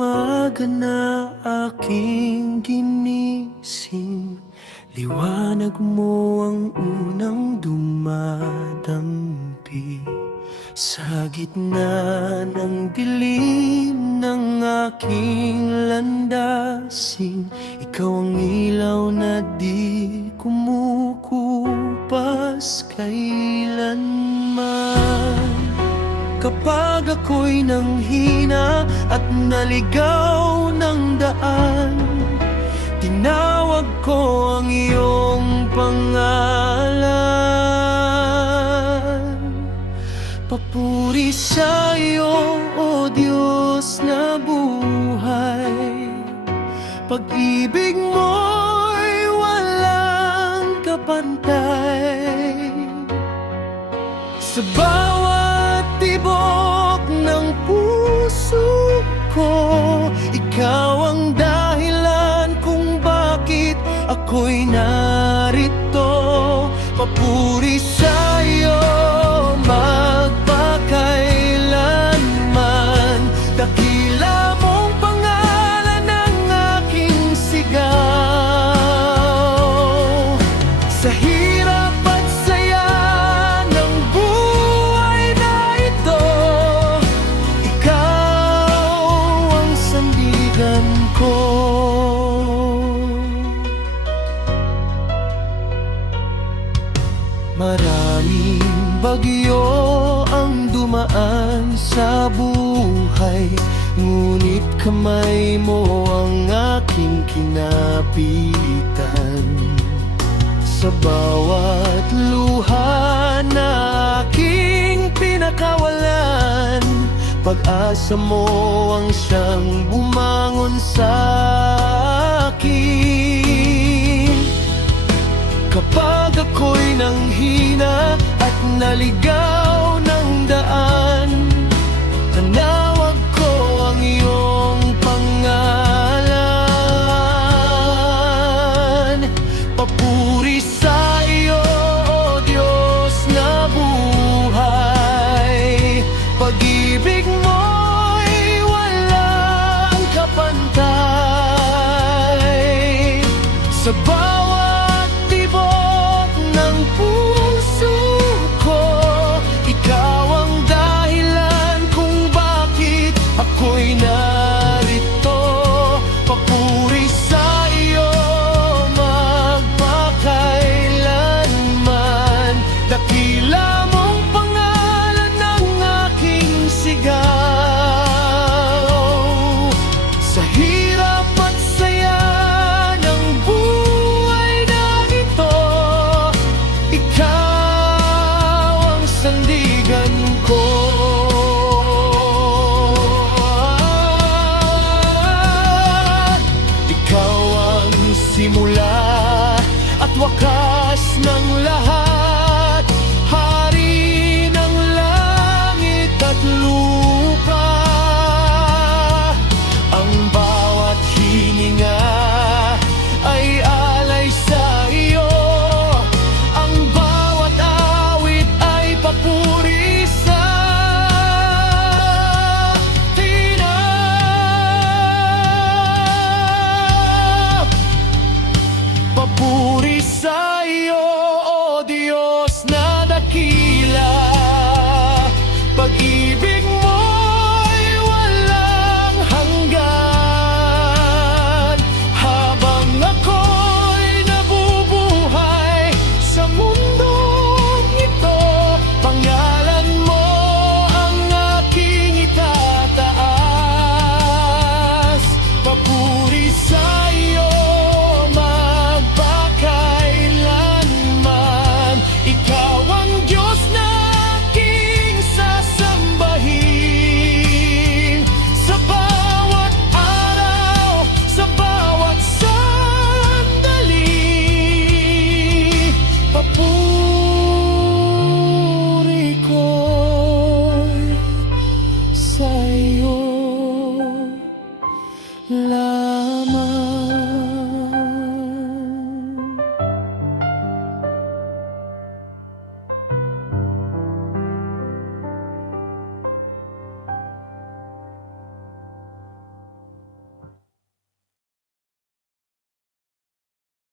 umaga na aking ginising, liwanag mo ang unang dumadampi. Sa gitna ng dilim ng aking landasin, ikaw ang ilaw na di kumukupas kailanman. Kapag ako'y nanghina at naligaw ng daan, tinawag ko ang iyong pangalan. Papuri sa iyo, O Diyos na buhay, pag-ibig mo'y walang kapantay. Sa bawat tibok ng puso ko, ikaw ang dahilan kung bakit ako'y narito. Papuri sa iyo magpakailanman, dakila mong pangalan ang aking sigaw. Sa hirap at saya ng buhay na ito, ikaw ang sandigan ko. Maraming bagyo ang dumaan sa buhay, ngunit kamay mo ang aking kinapitan. Sa bawat luha na aking pinakawalan, pag-asa mo ang siyang bumangon sa akin. Kapag ako'y nanghina at naligaw ng daan,